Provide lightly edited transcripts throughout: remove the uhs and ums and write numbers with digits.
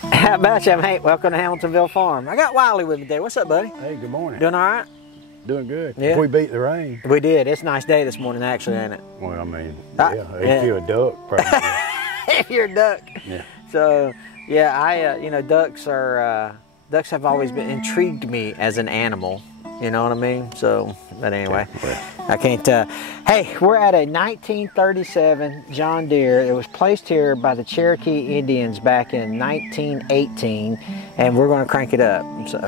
How about you, mate? Welcome to Hamiltonville Farm. I got Wiley with me today. What's up, buddy? Hey, good morning. Doing all right? Doing good. Yeah. We beat the rain. We did. It's a nice day this morning, actually, ain't it? Well, I mean, yeah. If you're a duck, probably. If you're a duck. Yeah. So, yeah, you know, ducks have always been intrigued me as an animal. You know what I mean? So, but anyway, I can't. Hey, we're at a 1937 John Deere. It was placed here by the Cherokee Indians back in 1918, and we're going to crank it up. So.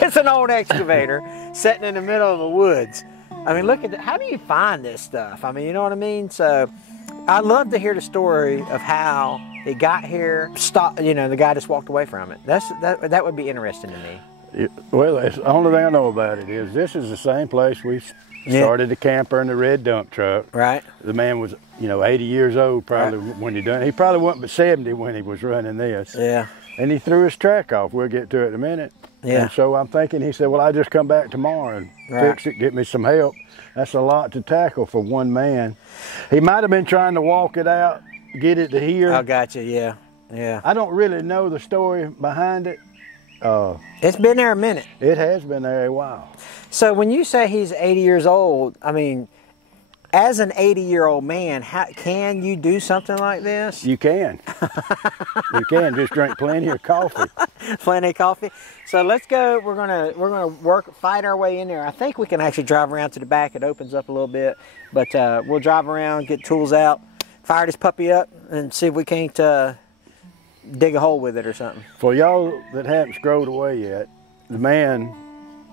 It's an old excavator sitting in the middle of the woods. I mean, look at that. How do you find this stuff? I mean, you know what I mean? So, I'd love to hear the story of how it got here. You know, the guy just walked away from it. That would be interesting to me. Well, the only thing I know about it is this is the same place we started the camper and the red dump truck. Right. The man was, you know, 80 years old probably when he done it. He probably wasn't but 70 when he was running this. Yeah. And he threw his track off. We'll get to it in a minute. Yeah. And so I'm thinking, he said, well, I'll just come back tomorrow and fix it, get me some help. That's a lot to tackle for one man. He might have been trying to walk it out, get it to here. I got you, yeah. Yeah. I don't really know the story behind it. It's been there a minute. It has been there a while. So when you say he's 80 years old, I mean, as an 80-year-old man, can you do something like this? You can. You can just drink plenty of coffee. Plenty of coffee. So let's go. We're gonna fight our way in there. I think we can actually drive around to the back. It opens up a little bit, but we'll drive around, get tools out, fire this puppy up, and see if we can't dig a hole with it or something. For y'all that haven't scrolled away yet, the man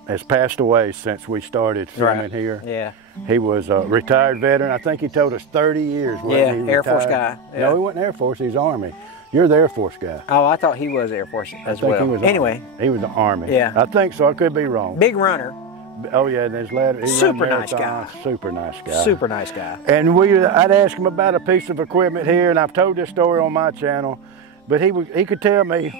has passed away since we started filming here. Yeah. He was a retired veteran. I think he told us 30 years. Yeah, he Air Force retired? guy. Yeah. No, he wasn't Air Force. He's Army. You're the Air Force guy. Oh, I thought he was Air Force as well. He was anyway. Army. He was the Army. Yeah. I think so. I could be wrong. Big runner. Oh, yeah. And his ladder. Super nice guy. Super nice guy. Super nice guy. And I'd ask him about a piece of equipment here, and I've told this story on my channel, but he could tell me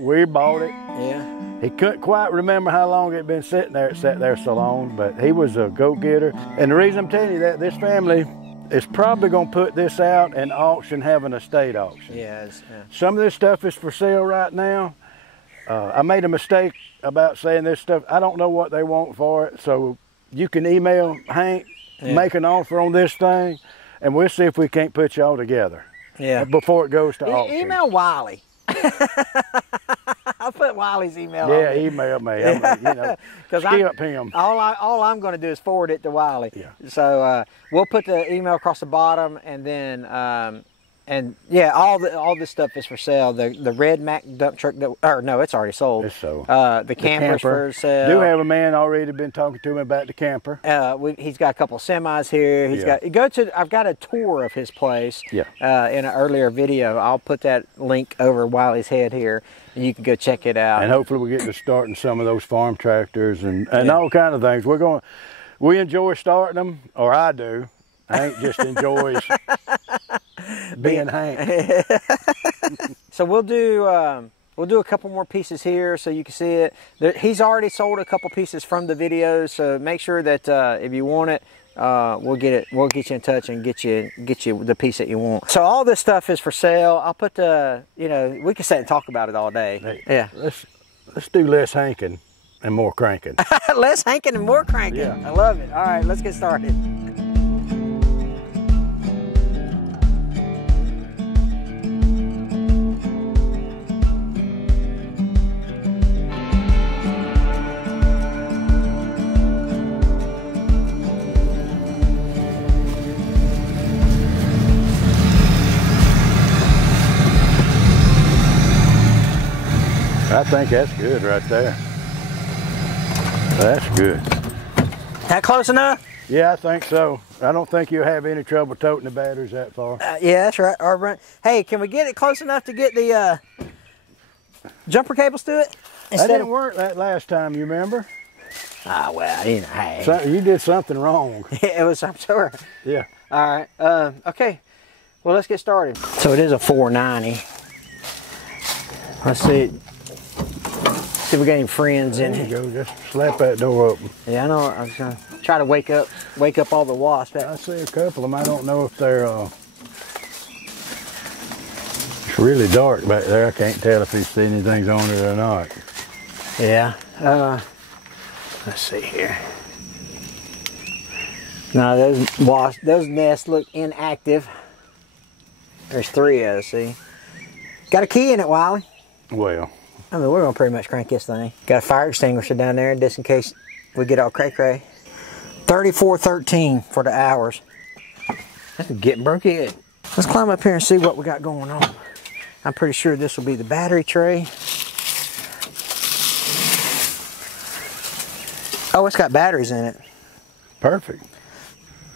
we bought it. Yeah. He couldn't quite remember how long it had been sitting there. It sat there so long, but he was a go-getter. And the reason I'm telling you that, this family is probably going to put this out and auction, have an estate auction. Yeah. Some of this stuff is for sale right now. I made a mistake about saying this stuff. I don't know what they want for it, so you can email Hank, make an offer on this thing, and we'll see if we can't put y'all together. Yeah. Before it goes to auction. Email Wiley. I'll put Wiley's email on Yeah, there. email me. I mean, you know, skip him. All I'm going to do is forward it to Wiley. Yeah. So we'll put the email across the bottom, and then all this stuff is for sale. The red Mack dump truck, no, it's already sold. It's sold. The camper's for sale. Do have a man already been talking to me about the camper. He's got a couple of semis here. I've got a tour of his place. Yeah. In an earlier video. I'll put that link over Wiley's head here, and you can go check it out. And hopefully we'll get to starting some of those farm tractors and all kind of things. We enjoy starting them, or I do. Hank just enjoys being Hank. So we'll do a couple more pieces here so you can see it. He's already sold a couple pieces from the videos, so make sure that if you want it, we'll get you in touch and get you the piece that you want. So all this stuff is for sale. I'll put we can sit and talk about it all day. Hey, yeah. Let's do less hanking and more cranking. Less hanking and more cranking. Yeah. I love it. All right, let's get started. I think that's good right there. That's good. That close enough? Yeah, I think so. I don't think you'll have any trouble toting the batteries that far. Yeah, that's right. All right. Hey, can we get it close enough to get the jumper cables to it? That didn't work that last time, you remember? Ah, well, you know, hey. So, you did something wrong. It was, I'm sure. Yeah. All right. Okay. Well, let's get started. So it is a 490. Let's see. See if we got any friends in here. There you go. Just slap that door open. Yeah, I know. I was gonna try to wake up all the wasps. I see a couple of them. I don't know if they're really dark back there. I can't tell if he's seen anything's on it or not. Yeah. Let's see here. No, those nests look inactive. There's 3 of us, see? Got a key in it, Wiley. Well, I mean, we're gonna pretty much crank this thing. Got a fire extinguisher down there just in case we get all cray-cray. 34.13 for the hours. That's getting broke in. Let's climb up here and see what we got going on. I'm pretty sure this will be the battery tray. Oh, it's got batteries in it. perfect.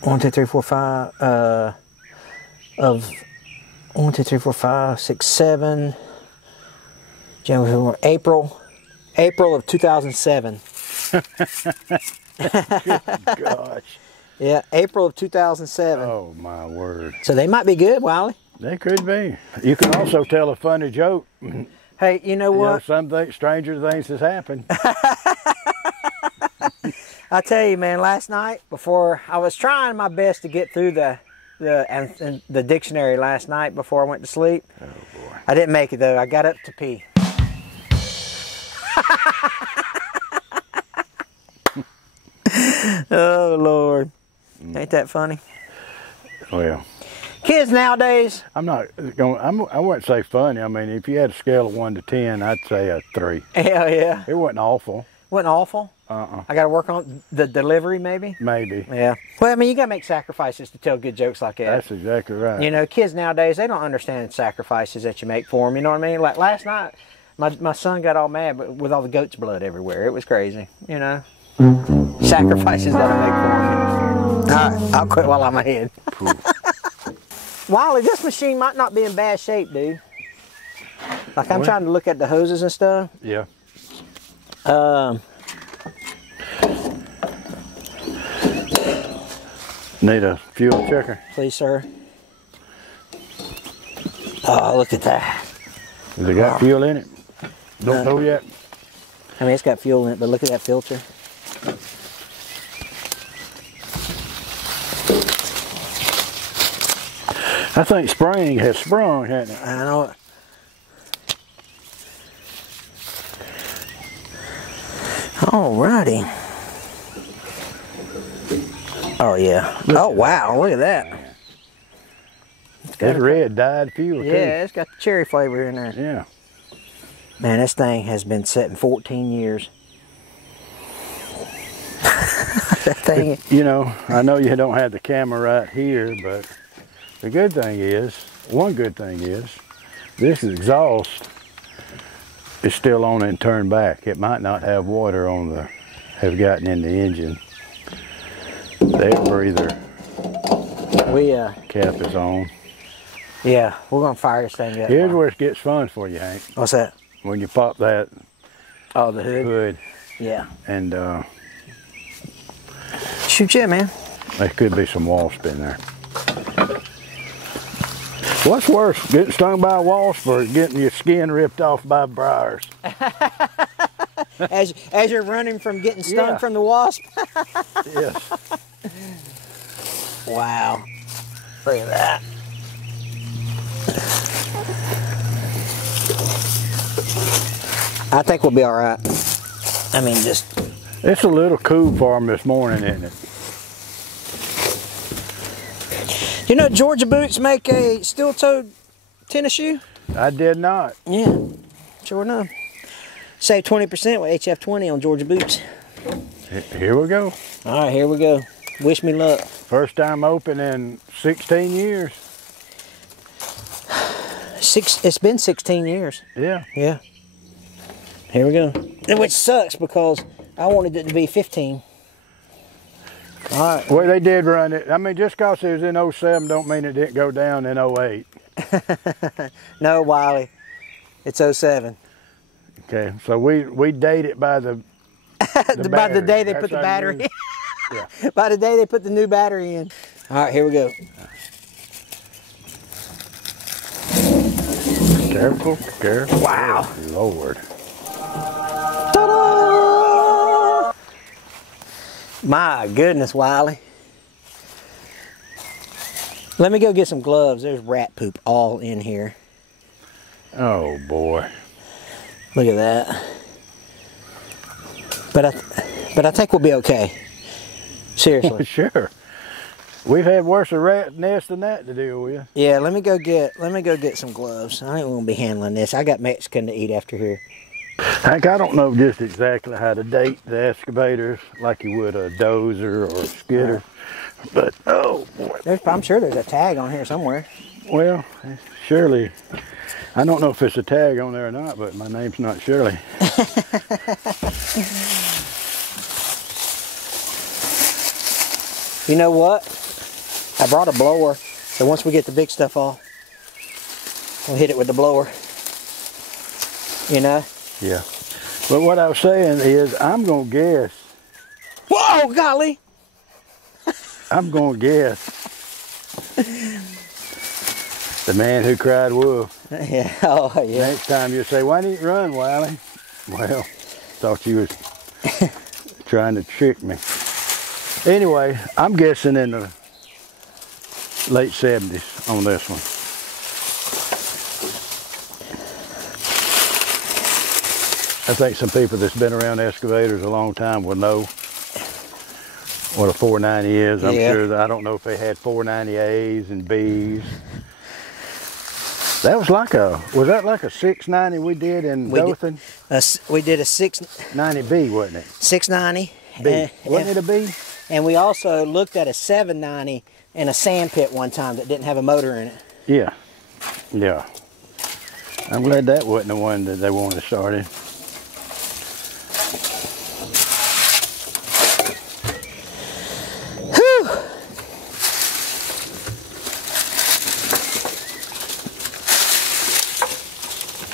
1, 2, 3, 4, 5 of 1, 2, 3, 4, 5, 6, 7. January, April of 2007. Good gosh. Yeah, April of 2007. Oh my word. So they might be good, Wiley. They could be. You can also tell a funny joke. Hey, you know what? Some things, stranger things has happened. I tell you, man, last night before I was trying my best to get through the dictionary last night before I went to sleep. Oh boy. I didn't make it though. I got up to pee. Oh Lord. Ain't that funny? Well, kids nowadays. I'm not going. I wouldn't say funny. I mean, if you had a scale of 1 to 10, I'd say a 3. Hell yeah. It wasn't awful. Wasn't awful. I got to work on the delivery, maybe. Maybe. Yeah. Well, I mean, you got to make sacrifices to tell good jokes like that. That's exactly right. You know, kids nowadays, they don't understand sacrifices that you make for them. You know what I mean? Like last night, my son got all mad with all the goat's blood everywhere. It was crazy. You know, sacrifices that I make for him. All right, I'll quit while I'm ahead. Wiley, this machine might not be in bad shape, dude. Like I'm trying to look at the hoses and stuff. Yeah. Need a fuel checker? Please, sir. Oh, look at that. Has it got fuel in it? Don't know yet. I mean, it's got fuel in it, but look at that filter. I think spring has sprung, hasn't it? I know it. Alrighty. Oh yeah. Oh wow, look at that. It's red dyed fuel too. Yeah, it's got the cherry flavor in there. Yeah. Man, this thing has been sitting 14 years. That thing. You know, I know you don't have the camera right here, but the good thing is, one good thing is, this exhaust is still on and turned back. It might not have water on the, have gotten in the engine. The air breather cap is on. Yeah, we're gonna fire this thing up. Here's where it gets fun for you, Hank. What's that? When you pop that Oh, the hood. Yeah. And shoot yeah, man. there could be some wasp in there. What's worse, getting stung by a wasp or getting your skin ripped off by briars? as you're running from getting stung from the wasp? Yes. Wow. Look at that. I think we'll be all right. I mean, just... It's a little cool for them this morning, isn't it? You know Georgia Boots make a steel-toed tennis shoe? I did not. Yeah, sure enough. Save 20% with HF20 on Georgia Boots. Here we go. All right, here we go. Wish me luck. First time open in 16 years. It's been 16 years. Yeah. Yeah. Here we go. Which sucks because I wanted it to be 15. All right. Well, they did run it. I mean, just because it was in 07 don't mean it didn't go down in 08. No, Wiley. It's 07. Okay, so we date it by the by the day they put the battery in. Yeah. By the day they put the new battery in. All right, here we go. Careful, careful. Wow. Lord. Ta-da! My goodness, Wiley. Let me go get some gloves. There's rat poop all in here. Oh boy. Look at that. But I think we'll be okay. Seriously. Sure. We've had worse rat nests than that to deal with. Yeah, let me go get some gloves. I ain't gonna be handling this. I got Mexican to eat after here. Hank, I don't know just exactly how to date the excavators like you would a dozer or a skidder, but oh boy. I'm sure there's a tag on here somewhere. Well, surely. I don't know if it's a tag on there or not, but my name's not Shirley. You know what? I brought a blower, so once we get the big stuff off, we'll hit it with the blower. You know? Yeah. But what I was saying is, I'm going to guess. Whoa, golly! I'm going to guess. The man who cried wolf. Yeah, oh yeah. Next time you'll say, why didn't you run, Wiley? Well, thought you was trying to trick me. Anyway, I'm guessing in the late 70s on this one. I think some people that's been around excavators a long time will know what a 490 is. I'm sure that I don't know if they had 490As and Bs. That was like was that like a 690 we did in Dothan? We did a 690B, wasn't it? 690. B. Wasn't it a B? And we also looked at a 790 in a sand pit one time that didn't have a motor in it. Yeah. Yeah. I'm glad that wasn't the one that they wanted to start in.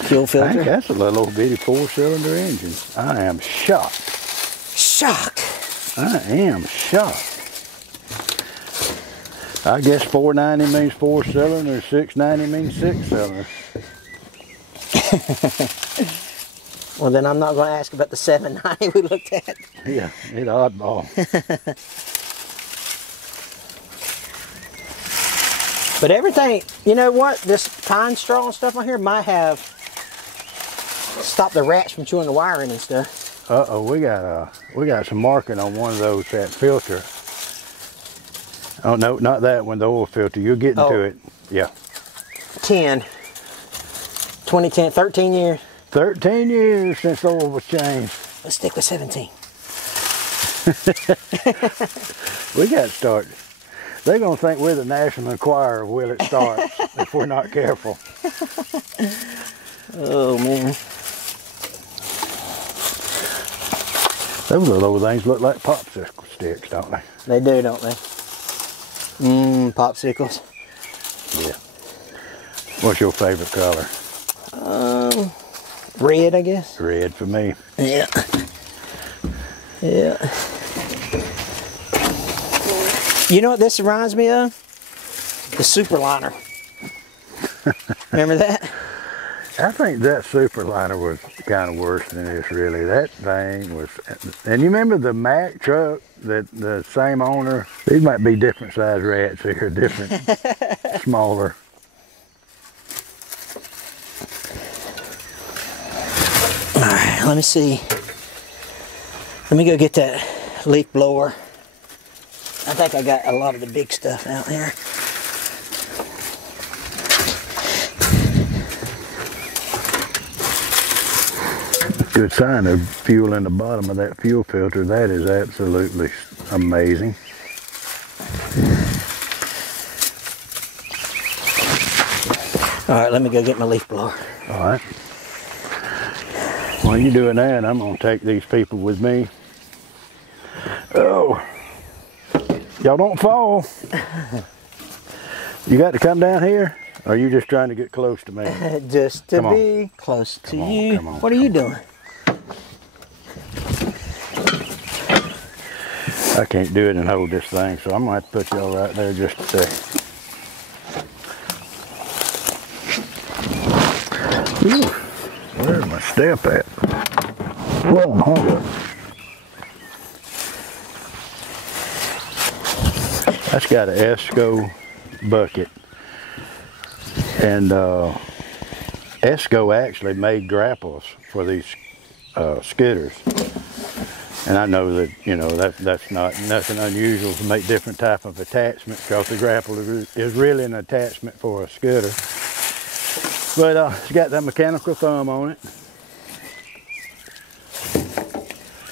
Fuel filter. I think that's a little old bitty 4-cylinder engine. I am shocked. Shocked. I am shocked. I guess 490 means 4-cylinder, 690 means 6-cylinder. Well, then I'm not going to ask about the 790 we looked at. Yeah, it's oddball. But everything, you know what? This pine straw and stuff on here might have stopped the rats from chewing the wiring and stuff. Uh-oh, we got some marking on one of those, that filter. Oh, no, not that one, the oil filter. You're getting to it. Yeah. 2010, 13 years. 13 years since the oil was changed. Let's stick with 17. We got to start. They're going to think we're the National Enquirer will it starts if we're not careful. Oh, man. Those little things look like popsicle sticks, don't they? They do, don't they? Popsicles. Yeah. What's your favorite color? Red, I guess. Red for me. Yeah. Yeah. You know what this reminds me of? The Superliner. Remember that? I think that Superliner was kind of worse than this, really. That thing was... And you remember the Mack truck, that the same owner? These might be different size rats here, different, smaller. All right, let me see. Let me go get that leaf blower. I think I got a lot of the big stuff out here. Good sign of fuel in the bottom of that fuel filter. That is absolutely amazing. All right, let me go get my leaf blower. All right. While you're doing that, I'm going to take these people with me. Oh, y'all don't fall. You got to come down here? Or are you just trying to get close to me? Just to be close to you. What are you doing? I can't do it and hold this thing, so I'm going to have to put y'all right there just a second. Ooh, where's my step at? Whoa, hold up. That's got an Esco bucket. And Esco actually made grapples for these skidders. And I know that, you know, that's not nothing unusual to make different type of attachments, because the grapple is really an attachment for a skidder. But it's got that mechanical thumb on it.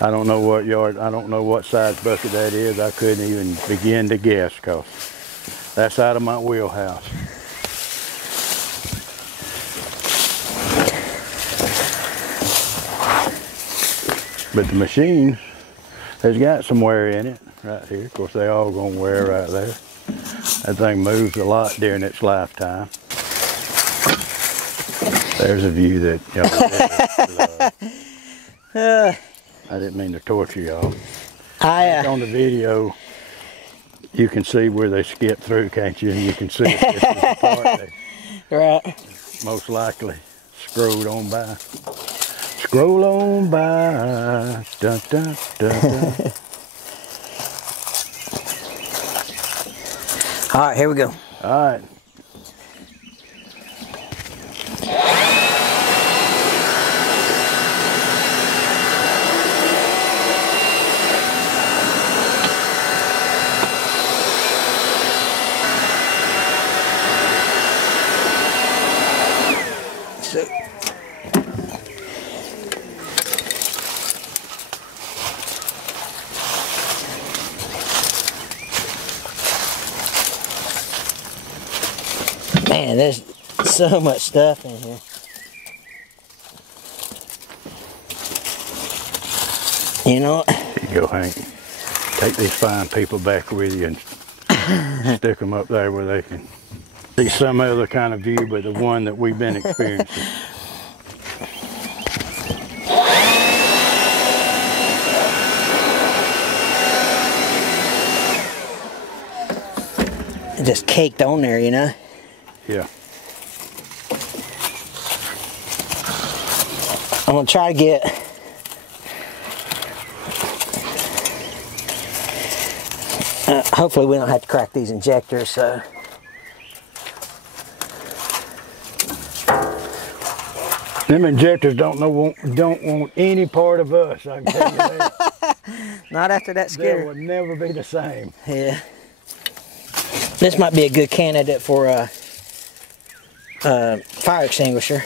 I don't know what size bucket that is. I couldn't even begin to guess, because that's out of my wheelhouse. But the machine has got some wear in it right here. Of course, they all gonna wear right there. That thing moves a lot during its lifetime. There's a view that y'all I didn't mean to torture y'all. On the video, you can see where they skip through, can't you? And you can see if this is the part they most likely scrolled on by. Scroll on by. Dun, dun, dun, dun. All right, here we go. All right. Man, there's so much stuff in here. You know what? Here you go, Hank. Take these fine people back with you and stick them up there where they can see some other kind of view but the one that we've been experiencing. Just caked on there, you know? Yeah. I'm gonna try to get hopefully we don't have to crack these injectors, so them injectors don't want any part of us, I can tell you that. Not after that scare. They will never be the same. Yeah. This might be a good candidate for a fire extinguisher.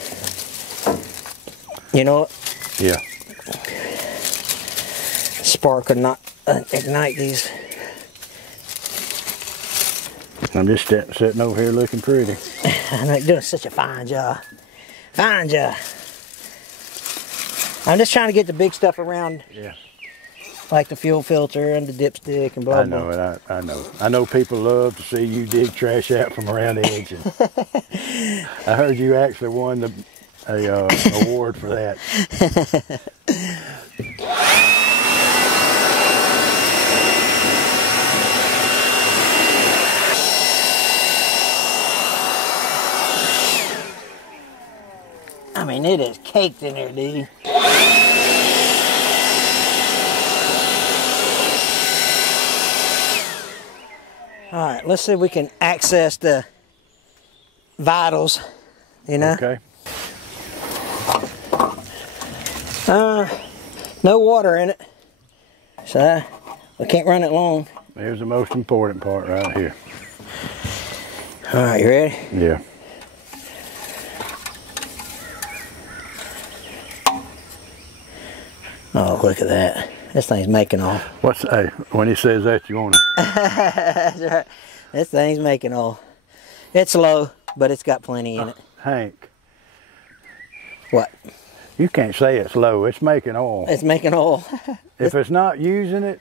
You know what? Yeah. Spark or not ignite these. I'm just sitting over here looking pretty. I know you're doing such a fine job. Fine job. I'm just trying to get the big stuff around. Yeah. Like the fuel filter and the dipstick and blah, blah. I know it. I know. I know people love to see you dig trash out from around the edge. I heard you actually won a award for that. I mean, it is caked in there, dude. All right, let's see if we can access the vitals, you know? Okay. No water in it, so we can't run it long. Here's the most important part right here. All right, you ready? Yeah. Oh, look at that. This thing's making off. Hey, when he says that, you want to... That's right. This thing's making off. It's low, but it's got plenty in it. Hank. What? You can't say it's low. It's making oil. It's making oil. If it's not using it,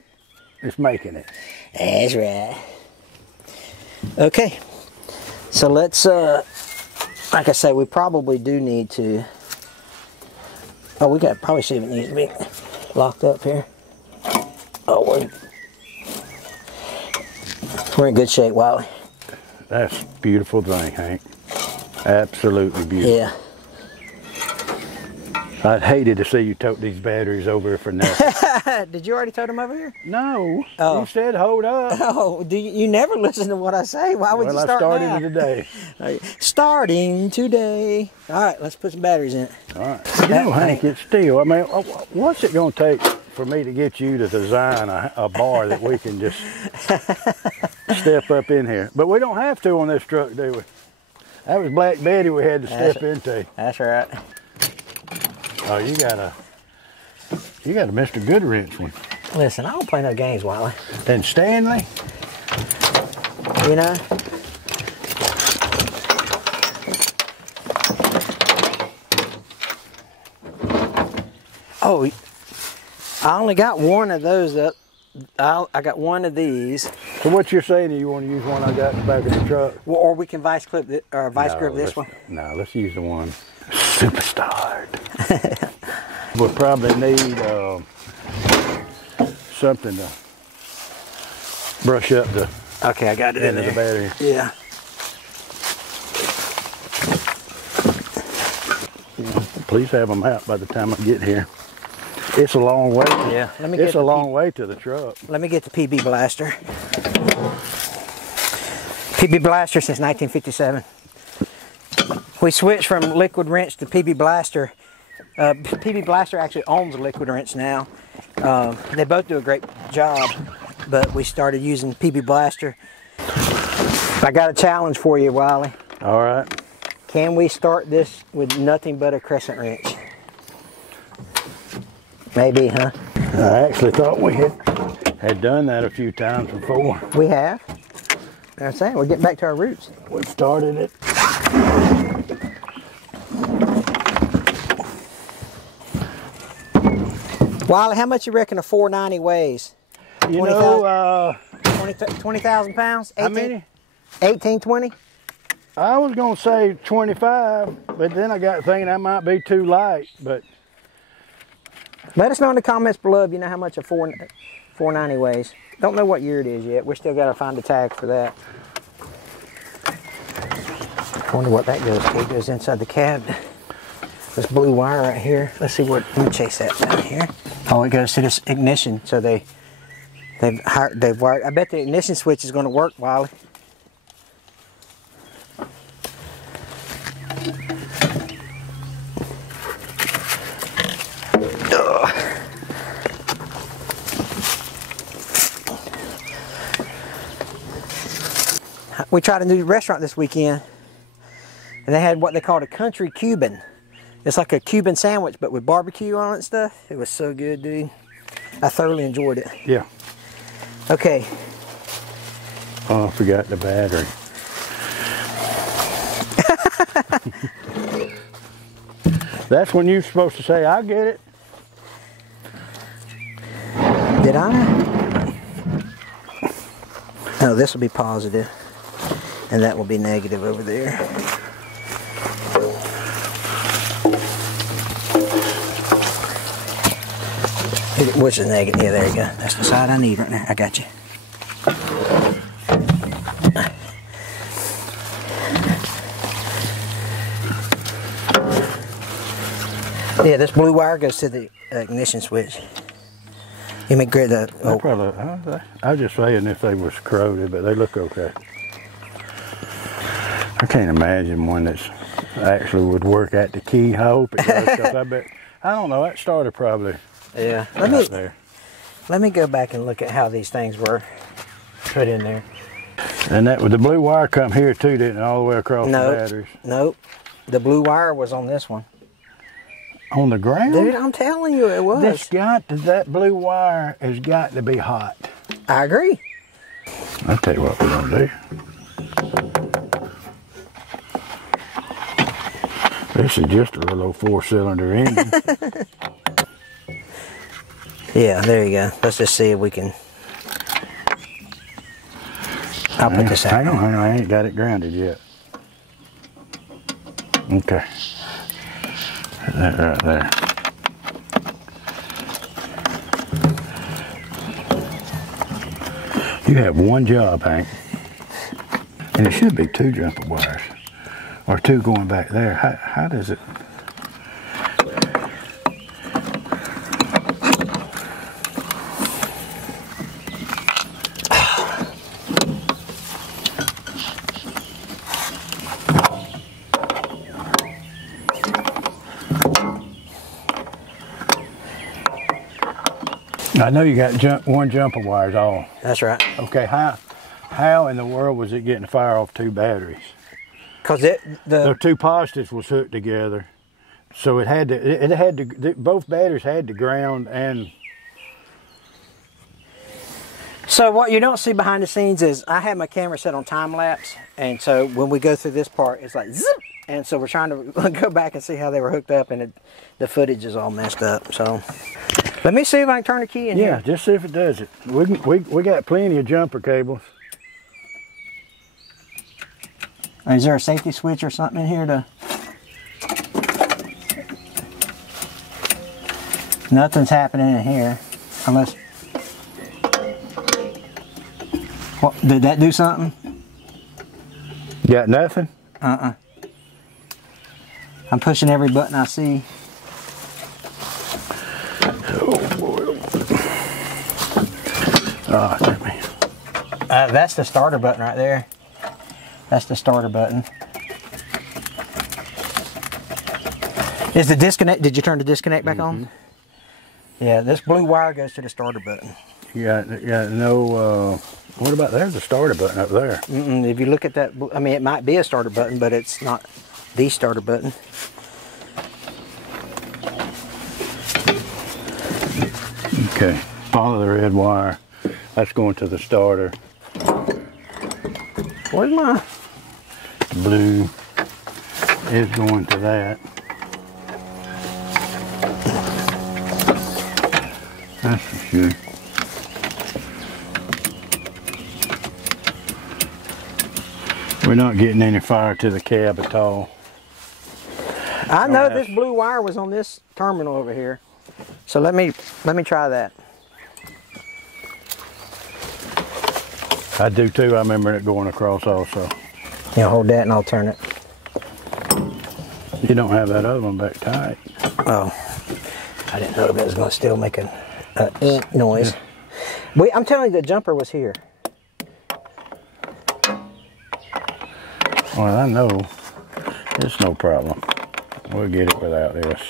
it's making it. That's right. Okay. So let's, like I say, we probably do need to... Oh, we got probably see if it needs to be locked up here. Oh, we're in good shape, Wiley. That's a beautiful thing, Hank. Absolutely beautiful. Yeah. I'd hated to see you tote these batteries over for nothing. Did you already tote them over here? No. Oh. You said hold up. Oh, you never listen to what I say. Why would you start now? Well, I started today. Starting today. All right, let's put some batteries in it. All right. You know, Hank, it's still, I mean, what's it going to take for me to get you to design a bar that we can just step up in here? But we don't have to on this truck, do we? That was Black Betty we had to step into. That's right. Oh, you got a Mr. Goodwrench one. Listen, I don't play no games, Wiley. And Stanley? You know? Oh, I only got one of those up. I got one of these. So what you're saying is you want to use one I got in the back of the truck? Well, or we can vice grip grip this one. No, let's use the one superstarred. We'll probably need something to brush up the okay, I got it in end there. of the battery. Yeah. Please have them out by the time I get here. It's a long way. Yeah. It's a long way to the truck. Let me get the PB Blaster. PB Blaster since 1957. We switched from liquid wrench to PB Blaster. PB Blaster actually owns liquid wrench now. They both do a great job, but we started using PB Blaster. I got a challenge for you, Wiley. All right. Can we start this with nothing but a crescent wrench? Maybe, huh? I actually thought we had done that a few times before. We have. I'm saying we're getting back to our roots. We started it. Wiley, how much you reckon a 490 weighs? You know, 20,000 pounds? 18, how many? 18, 20? I was going to say 25, but then I got thinking that might be too light. But let us know in the comments below if you know how much a 490 weighs. Don't know what year it is yet. We still got to find a tag for that. I wonder what that goes to. It goes inside the cab. This blue wire right here. Let's see what. Let me chase that down here. Oh, it goes to this ignition. So they've wired. I bet the ignition switch is going to work, Wiley. We tried a new restaurant this weekend, and they had what they called a country Cuban. It's like a Cuban sandwich, but with barbecue on it and stuff. It was so good, dude. I thoroughly enjoyed it. yeah. Okay. Oh, I forgot the battery. That's when you're supposed to say, "I get it." Did I? No, this will be positive, and that will be negative over there. Which is negative? Yeah, there you go. That's the side I need right now. I got you. Yeah, this blue wire goes to the ignition switch. You may grab the. Oh. I was just saying if they was corroded, but they look okay. I can't imagine one that's actually would work at the keyhole. I don't know. That starter probably. Yeah. Let me go back and look at how these things were put in there. And that the blue wire come here too, didn't it? All the way across the batteries. Nope. The blue wire was on this one. On the ground? Dude, I'm telling you it was. That blue wire has got to be hot. I agree. I'll tell you what we're gonna do. This is just a little old 4-cylinder engine. Yeah, there you go. Let's just see if we can. I'll put this out. Hang on, I ain't got it grounded yet. Okay. Put that right there. You have one job, Hank. And it should be 2 jumper wires. Or 2 going back there. How does it? I know you got one jumper wires off. That's right. Okay, how in the world was it getting fire off 2 batteries? Because the 2 positives was hooked together, so it had to both batteries had to ground. And so what you don't see behind the scenes is I have my camera set on time lapse, and so when we go through this part, it's like zip, and so we're trying to go back and see how they were hooked up, and the footage is all messed up. So let me see if I can turn the key in here. Yeah, just see if it does it. We got plenty of jumper cables. Is there a safety switch or something in here to? Nothing's happening in here, unless. What, did that do something? Got nothing? I'm pushing every button I see. Oh boy. Oh, that's the starter button right there. That's the starter button. Is the disconnect, did you turn the disconnect back on? Yeah, this blue wire goes to the starter button. You got no, what about, there's a starter button up there. If you look at that, I mean, it might be a starter button, but it's not the starter button. Okay, follow the red wire. That's going to the starter. Where's my? Blue is going to that. That's for sure. We're not getting any fire to the cab at all. I know this blue wire was on this terminal over here. So let me try that. I do too. I remember it going across also. Yeah, hold that and I'll turn it. You don't have that other one back tight. Oh, I didn't know if it was going to still make an ink noise. Yeah. I'm telling you, the jumper was here. Well, I know. It's no problem. We'll get it without this.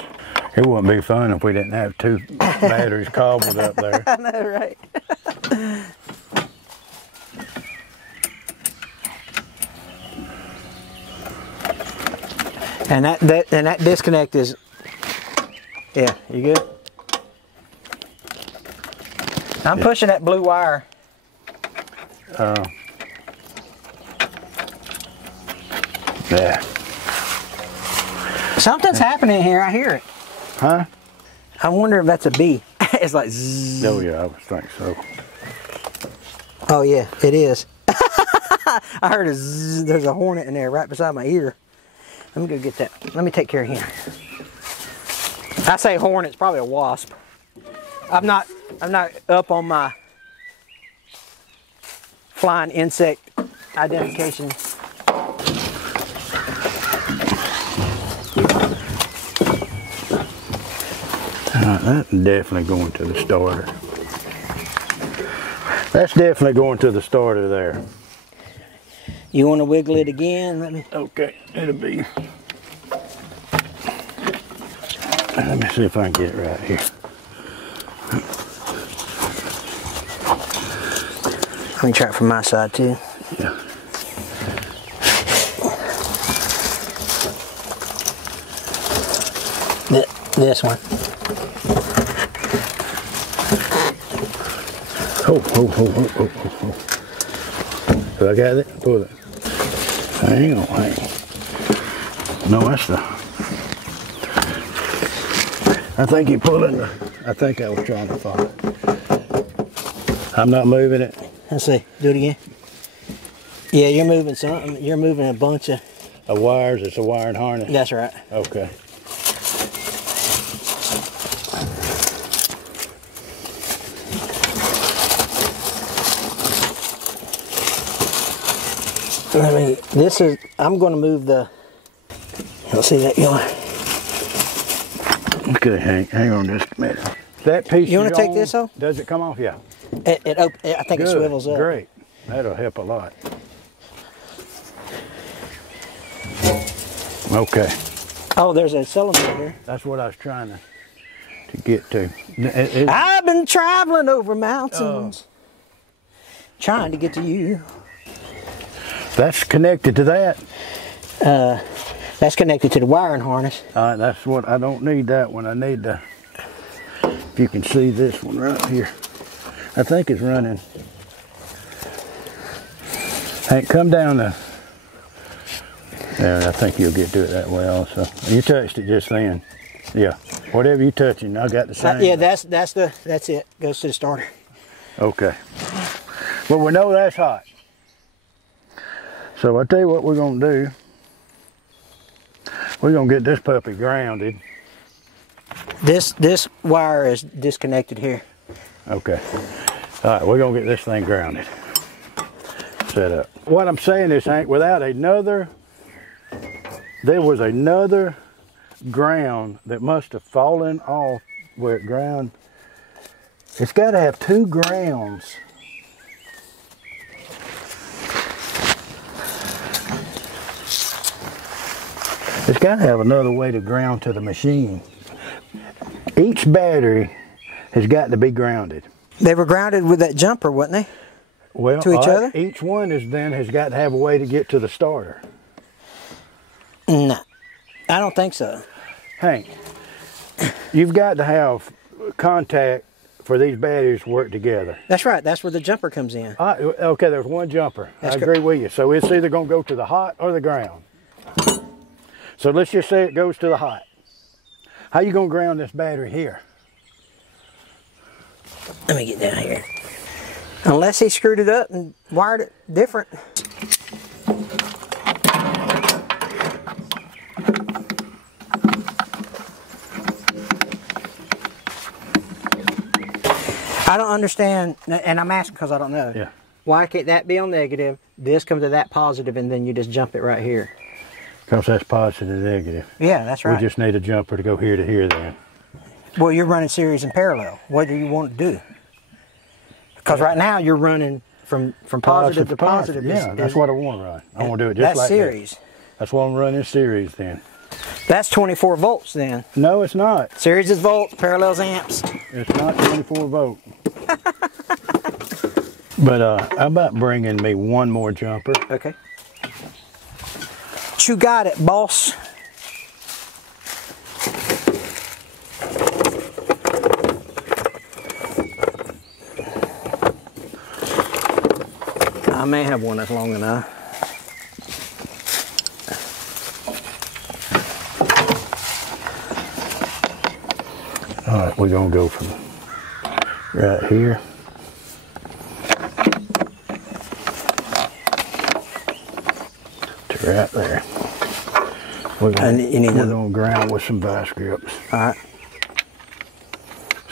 It wouldn't be fun if we didn't have 2 batteries cobbled up there. I know, right? And that disconnect is, yeah, you good? I'm pushing that blue wire. Yeah. Something's happening here. I hear it. Huh? I wonder if that's a bee. It's like zzz. Oh yeah, I would think so. Oh yeah, it is. I heard a zzz. There's a hornet in there right beside my ear. Let me go get that. Let me take care of him. I say hornet, it's probably a wasp. I'm not up on my flying insect identification. That's definitely going to the starter. That's definitely going to the starter there. You want to wiggle it again? Let me. Okay, it'll be. Let me see if I can get it right here. Let me try it from my side too. Yeah. This one. Oh. So I got it? Pull it. Hang on. No, that's the. I think you're pulling the. I think I was trying to follow. I'm not moving it. Let's see. Do it again. Yeah, you're moving something. You're moving a bunch of wires. It's a wired harness. That's right. Okay. I'm going to move the, you'll see that going. Okay, hang on just a minute. That piece you want to take this off? Does it come off? Yeah. I think it swivels up. Great. That'll help a lot. Okay. Oh, there's a cylinder here. That's what I was trying to. to get to. I've been traveling over mountains, trying to get to you. That's connected to that. That's connected to the wiring harness. That's what, I don't need that one. I need the, if you can see this one right here. I think it's running. Hey, come down the, there, I think you'll get to it that way also. You touched it just then. Yeah, whatever you're touching, I got the same. Yeah, that's it. Goes to the starter. Okay. Well, we know that's hot. So I'll tell you what we're gonna do. We're gonna get this puppy grounded. This wire is disconnected here. Okay. All right, we're gonna get this thing grounded. Set up. What I'm saying is, Hank, without another, there was another ground that must have fallen off where it ground. It's got to have two grounds. It's got to have another way to ground to the machine. Each battery has got to be grounded. They were grounded with that jumper, wasn't they? Well, to each other? Each one has got to have a way to get to the starter. No, I don't think so. Hank, you've got to have contact for these batteries to work together. That's right. That's where the jumper comes in. Okay, there's one jumper. That's I agree with you. So it's either going to go to the hot or the ground. So let's just say it goes to the hot. How you going to ground this battery here? Let me get down here. Unless he screwed it up and wired it different. I don't understand, and I'm asking because I don't know. Yeah. Why can't that be on negative, this comes to that positive, and then you just jump it right here? Because that's positive and negative. Yeah, that's right. We just need a jumper to go here to here then. Well, you're running series and parallel. What do you want to do? Because right now you're running from positive to positive. Yeah, that's what I want to run. I want to do it just like series. That. That's what I'm running series then. That's 24 volts then. No, it's not. Series is volts, parallel's amps. It's not 24 volt. But how about bringing me one more jumper? Okay. You got it, boss. I may have one that's long enough. All right, we're gonna go from right here to right there. We're gonna ground with some vice grips. All right.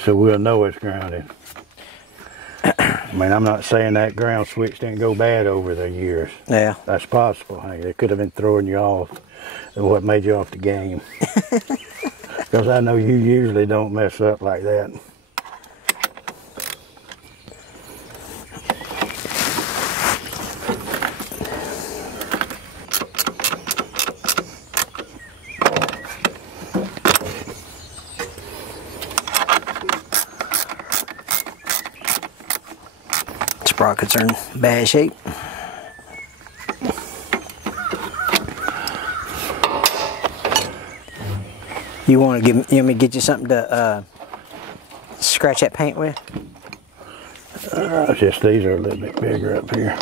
So we'll know it's grounded. I mean, I'm not saying that ground switch didn't go bad over the years. Yeah. That's possible. Hey, they could have been throwing you off and what made you off the game. Because I know you usually don't mess up like that. Sprockets are in bad shape. You want to give me get you something to scratch that paint with? Just these are a little bit bigger up here.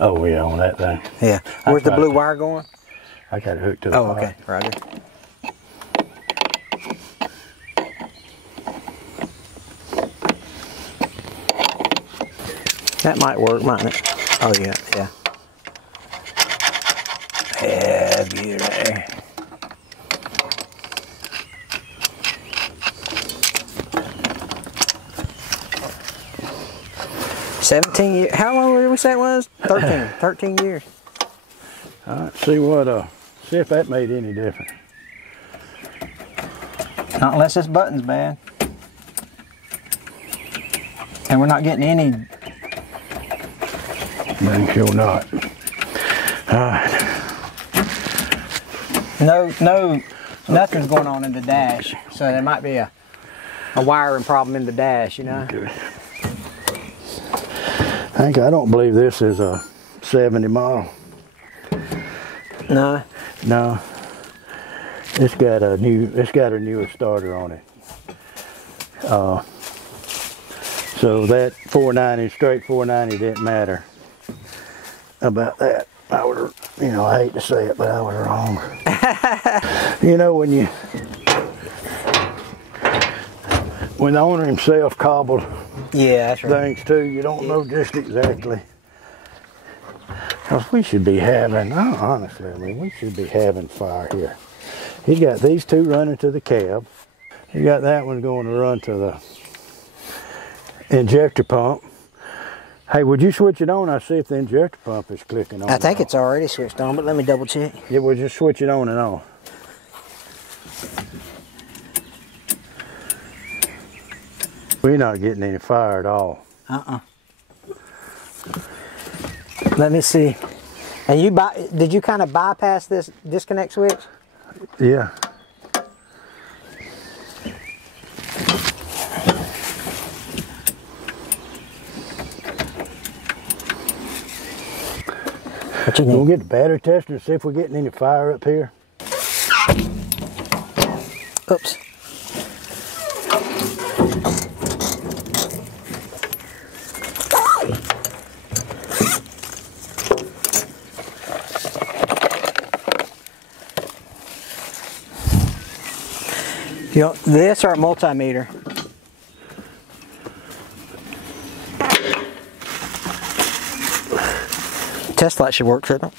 Oh yeah, on that thing. Yeah. Where's the blue wire going? I got it hooked to the Oh, okay, Roger. That might work, mightn't it? Oh yeah, yeah. Yeah, beauty. $17 years. How long did we say it was? 13. 13 years. All right, see if that made any difference. Not unless this button's bad. And we're not getting any. Dang sure not. All right. Nothing's going on in the dash. So there might be a wiring problem in the dash, you know. Okay. Hank, I don't believe this is a 70 model. No. No. It's got a newer starter on it. So that 490, straight 490 didn't matter about that. I would, you know, I hate to say it, but I was wrong. You know, when the owner himself cobbled that's right. things too, you don't know just exactly. Because we should be having, honestly, I mean, we should be having fire here. He got these two running to the cab. He got that one going to run to the injector pump. Hey, would you switch it on? I see if the injector pump is clicking on. I think it's already switched on, but let me double check. Yeah, we'll just switch it on and on. We're not getting any fire at all. Let me see. And did you kind of bypass this disconnect switch? Yeah. What you need? We'll get the battery tester and see if we're getting any fire up here. Oops. You know, this or a multimeter? Test light should work, shouldn't it?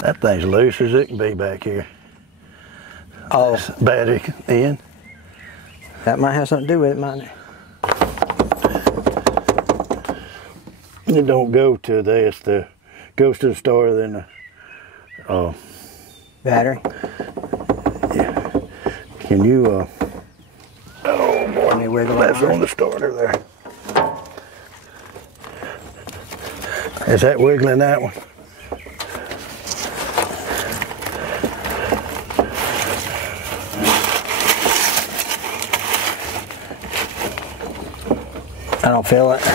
That thing's loose as it can be back here. Oh. Battery in. That might have something to do with it, mightn't it? It don't go to this. Goes to the starter, then the Battery? Yeah. Can you oh boy, Let me wiggle that's it. on the starter there. Is that wiggling that one? I don't feel it.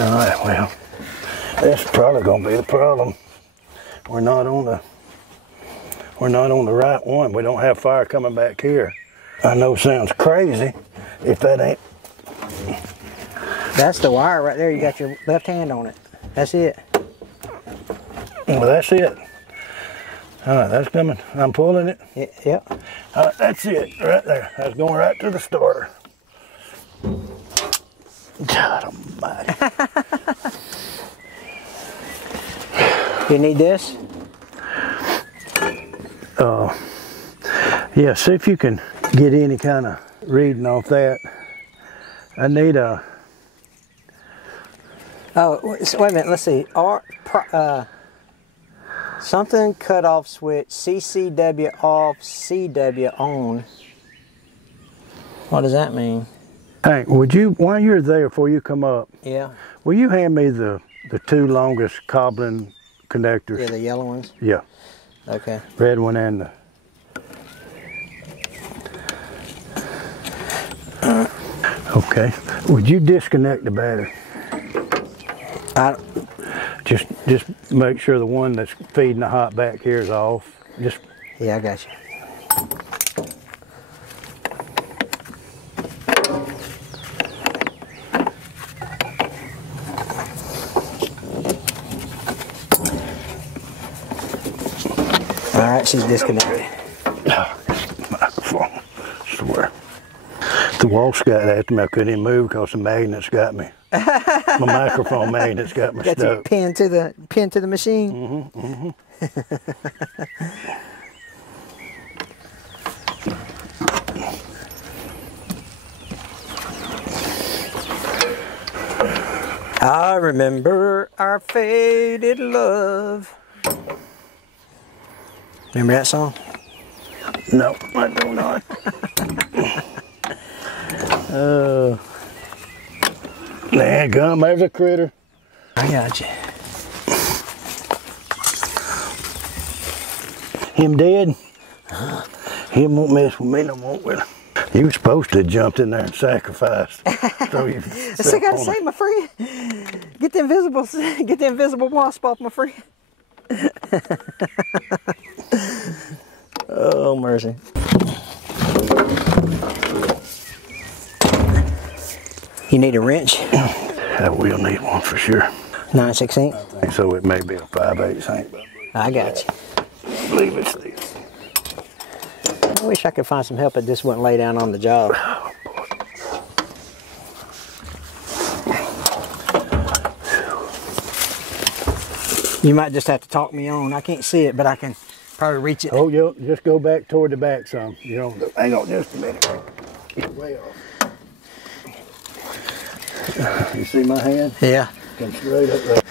All right, well, that's probably gonna be the problem. We're not on the right one. We don't have fire coming back here. I know it sounds crazy if that ain't. That's the wire right there. You got your left hand on it. That's it. Well, that's it. All right, that's coming. I'm pulling it. Yep. All right, that's it right there. That's going right to the starter. God almighty. You need this? Yeah, see if you can get any kind of reading off that. I need a... Oh, wait a minute. Let's see. Something cut off switch. CCW off. CW on. What does that mean? Hank, would you, while you're there, before you come up, Yeah. will you hand me the two longest cobbling connectors? Yeah, the yellow ones. Yeah. Okay. Red one and the... Okay. Would you disconnect the battery? Just make sure the one that's feeding the hot back here is off. Yeah, I got you. All right, she's disconnected. Microphone, I swear. The waltz got after me. I couldn't even move because the magnets got me. My microphone magnets got me Got you stuck. pinned to the machine. I remember our faded love. Remember that song? No, I do not. Nah, Dadgum, there's a critter. I got you. Him dead? Him won't mess with me no more, will he? You were supposed to have jumped in there and sacrificed. So you That's what I gotta say, my friend. Get the invisible wasp off, my friend. Oh, mercy. You need a wrench? I will need one for sure. 9/16? I think so. It may be a 5/8. I got you. I believe it's this. I wish I could find some help that this wouldn't lay down on the job. Oh, boy. You might just have to talk me on. I can't see it, but I can probably reach it. Oh, yeah, just go back toward the back some. You know, hang on just a minute. It's way off. You see my hand? Yeah. Come straight up there.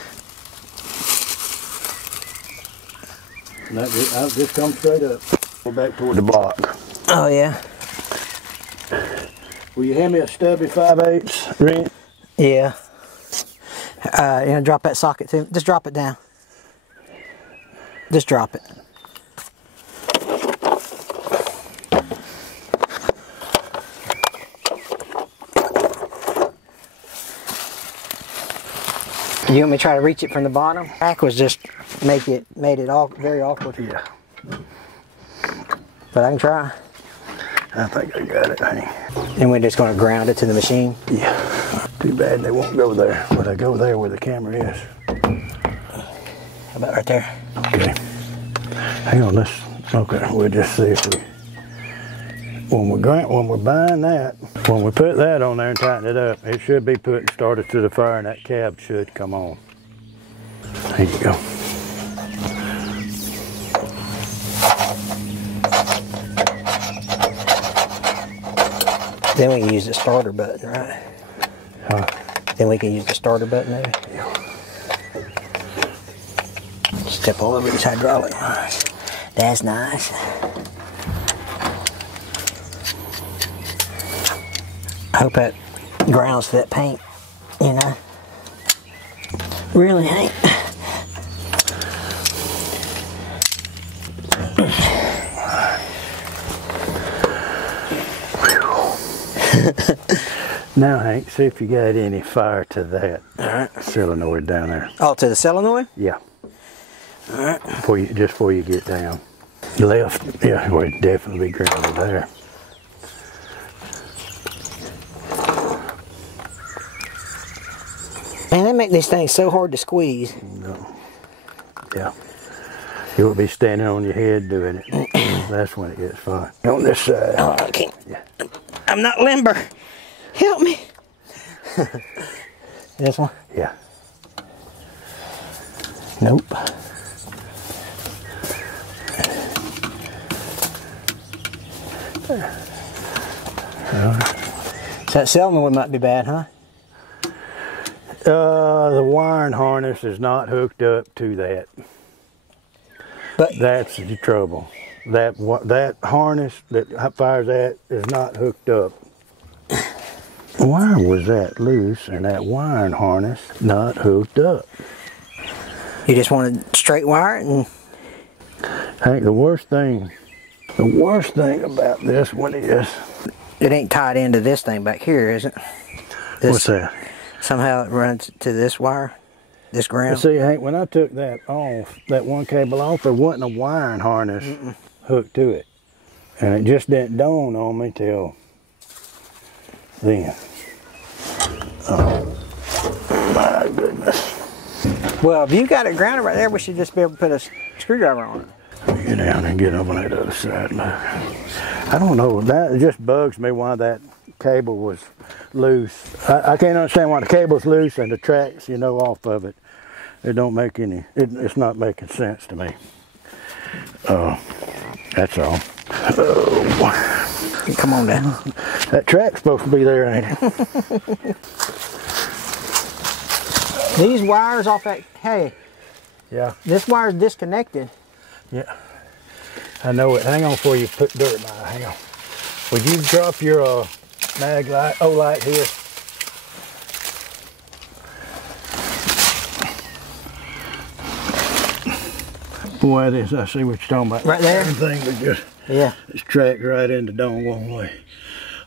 I'll just come straight up. Go back toward the block. Oh, yeah. Will you hand me a stubby 5/8 wrench? Yeah. You know, drop that socket too. Just drop it down. Just drop it. You want me to try to reach it from the bottom? Back was just made it all very awkward. Yeah. But I can try. I think I got it, honey. And we're just going to ground it to the machine. Yeah. Too bad they won't go there. But I go there where the camera is. How about right there? Okay. Hang on, okay, we'll just see if we, when we're buying that, when we put that on there and tighten it up, it should be put and started to the fire and that cab should come on. There you go. Then we can use the starter button, right? Huh? Then we can use the starter button maybe? Yeah. Step all over this hydraulic. That's nice. I hope that grounds to that paint, you know? Really ain't. Now, Hank, see if you got any fire to that Alright. solenoid down there. Oh, to the solenoid? Yeah. Alright. Just before you get down. Left, yeah, well, it'd definitely be grounded there. Man, they make these things so hard to squeeze. No. Yeah. You will be standing on your head doing it. That's when it gets fun. On this side. Oh, I can't. Yeah. I'm not limber. Help me. This one? Yeah. Nope. So that solenoid might be bad, huh? The wiring harness is not hooked up to that. But That's the trouble. That harness that fires that is not hooked up. Why was that loose and that wiring harness not hooked up? you just wanted straight wire and Hank, the worst thing about this one is, it ain't tied into this thing back here, is it? This, what's that? Somehow it runs to this wire, this ground. See, Hank, when I took that off, that one cable off, there wasn't a wiring harness hooked to it. And it just didn't dawn on me till then. Oh, my goodness. Well, if you got it grounded right there, we should just be able to put a screwdriver on it. Get down and get over on that other side. I don't know, that just bugs me why that cable was loose. I can't understand why the cable's loose and the tracks, off of it. It don't make any, it's not making sense to me. That's all. Oh. Come on down. That track's supposed to be there, ain't it? These wires off that, hey, Yeah. this wire's disconnected. Yeah. I know it. Hang on before you put dirt by it. Hang on. Would you drop your mag light, light here? Boy, this, I see what you're talking about. Right there? Everything was just, Yeah. it's tracked right into dome one way.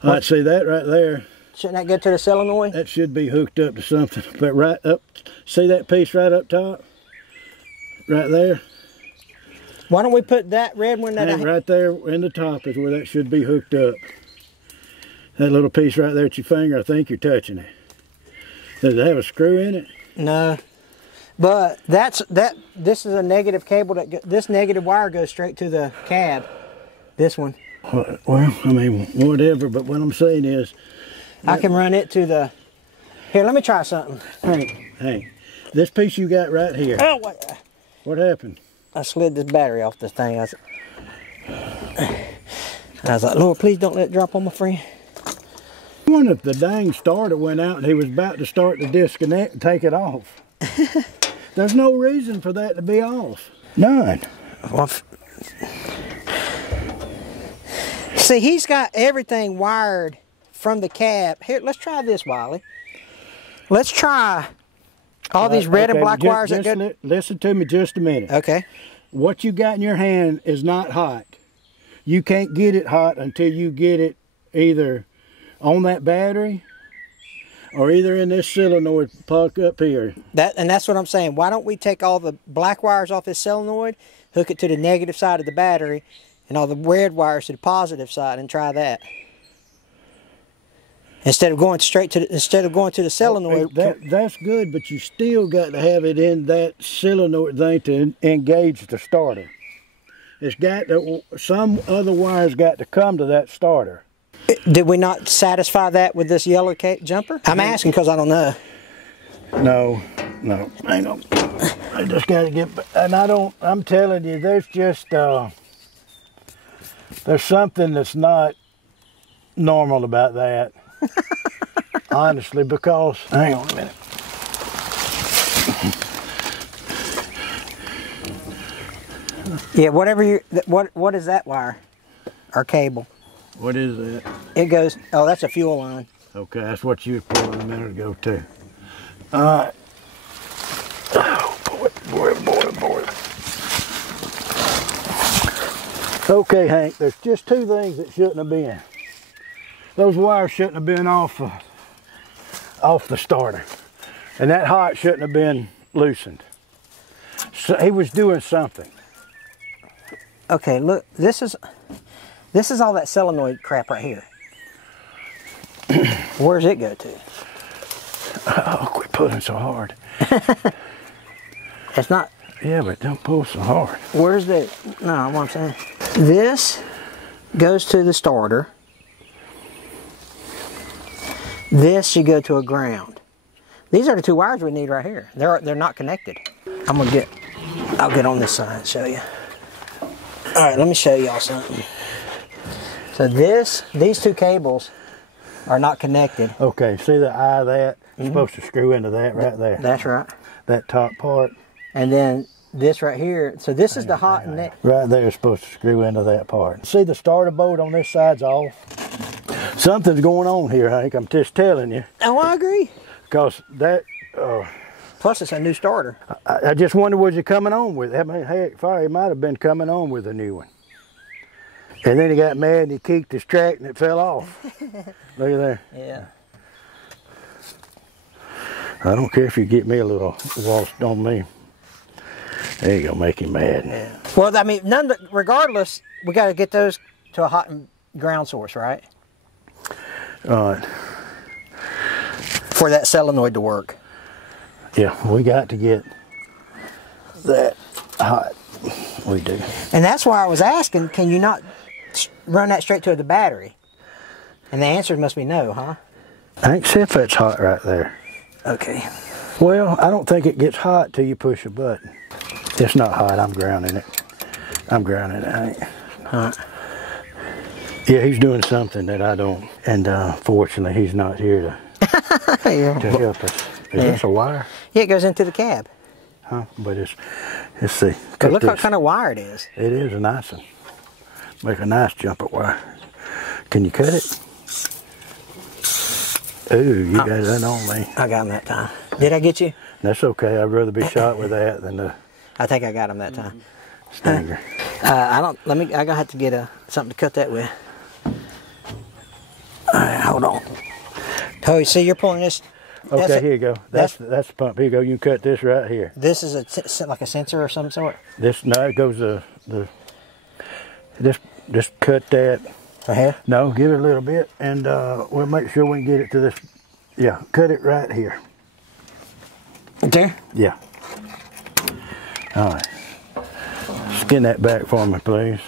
All right, see that right there? Shouldn't that go to the solenoid? That should be hooked up to something. But right up, see that piece right up top? Right there? Why don't we put that red one that Right there in the top is where that should be hooked up. That little piece right there at your finger, I think you're touching it. Does it have a screw in it? No. But this is a negative cable this negative wire goes straight to the cab. This one. Well, I mean, whatever, but what I'm saying is... I can run it to the... Here, let me try something. Hey, this piece you got right here. Oh, wait. What happened? I slid this battery off this thing. I was like, Lord, please don't let it drop on my friend. I wonder if the dang starter went out and he was about to start to disconnect and take it off. There's no reason for that to be off. None. Well, see, he's got everything wired from the cab. Here, let's try this, Wiley. Let's try all these red and black wires that go... Listen to me just a minute. Okay. What you got in your hand is not hot. You can't get it hot until you get it either on that battery or either in this solenoid plug up here. And that's what I'm saying. Why don't we take all the black wires off this solenoid, hook it to the negative side of the battery, and all the red wires to the positive side, and try that. Instead of going to the solenoid. That's good, but you still got to have it in that solenoid thing to engage the starter. It's got to, some other wires got to come to that starter. Did we not satisfy that with this yellow jumper? I'm asking because I don't know. No, hang on. I just got to get, and I'm telling you, there's just, there's something that's not normal about that. Honestly, because, hang on a minute. Yeah, what is that wire? Or cable? What is that? It goes, oh, that's a fuel line. Okay, that's what you were pulling a minute ago too. All right. Oh, boy. Okay, Hank, there's just two things that shouldn't have been. Those wires shouldn't have been off the starter. And that hot shouldn't have been loosened. So he was doing something. Okay, look, this is all that solenoid crap right here. Where does it go to? Oh, quit pulling so hard. It's not. Yeah, but don't pull so hard. Where's the, no, what I'm saying. This goes to the starter. This should go to a ground. These are the two wires we need right here. They're not connected. I'll get on this side and show you. All right, let me show y'all something. So these two cables are not connected. Okay, see the eye of that? You're supposed to screw into that right there. That's right. That top part. And then this right here, so this is the hot and neck. Right there is supposed to screw into that part. See the starter bolt on this side's off? Something's going on here, Hank. I'm just telling you. Oh, I agree. Because that... Plus, it's a new starter. I just wonder, was he coming on with it? I mean, heck, he might have been coming on with a new one. And then he got mad and he kicked his track and it fell off. Look at there. Yeah. I don't care if you get me a little lost on me. There you go, make him mad. Yeah. Well, I mean, regardless, we got to get those to a hot ground source, right? All right. For that solenoid to work. Yeah, we got to get that hot. We do. And that's why I was asking, can you not run that straight to the battery? And the answer must be no, huh? I ain't see if that's hot right there. Okay. Well, I don't think it gets hot till you push a button. It's not hot. I'm grounding it. I ain't. Huh. Yeah, he's doing something that I don't. And fortunately, he's not here to help us. Is this a wire? Yeah, it goes into the cab. Huh? But let's see. Look what kind of wire it is. It is a nice one. Make a nice jumper wire. Can you cut it? Ooh, you got that on me. I got him that time. Did I get you? That's okay. I'd rather be shot with that than the... I think I got him that time. Stinger. I'm gonna have to get something to cut that with. All right, hold on. Oh, you see, you're pulling this. Okay, here you go. That's the pump. Here you go. You can cut this right here. This is like a sensor of some sort. No, it goes just cut that. Right here? No, give it a little bit, and we'll make sure we can get it to this. Yeah, cut it right here. There? Yeah. All right. Skin that back for me, please.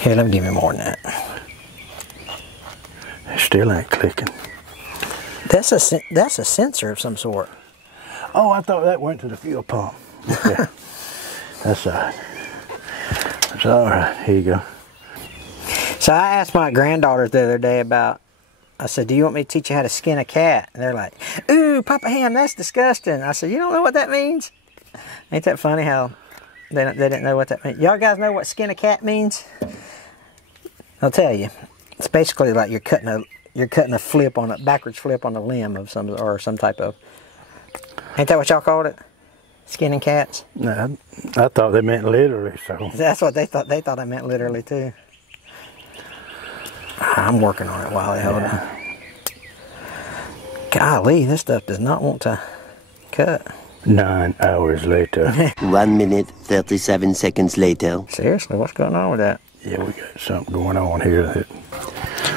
Here, let me give you more than that. It still ain't clicking. That's a sensor of some sort. Oh, I thought that went to the fuel pump. Okay. That's all right. That's all right. Here you go. So I asked my granddaughters the other day I said, do you want me to teach you how to skin a cat? And they're like, ooh, Papa Ham, that's disgusting. I said, you don't know what that means? Ain't that funny how they didn't know what that means? Y'all guys know what skin a cat means? I'll tell you. It's basically like you're cutting a backwards flip on a limb of some type of. Ain't that what y'all called it? Skinning cats? No, I thought they meant literally. So that's what they thought. They thought I meant literally too. I'm working on it while they hold it. Golly, this stuff does not want to cut. 9 hours later. 1 minute, 37 seconds later. Seriously, what's going on with that? Yeah, we got something going on here.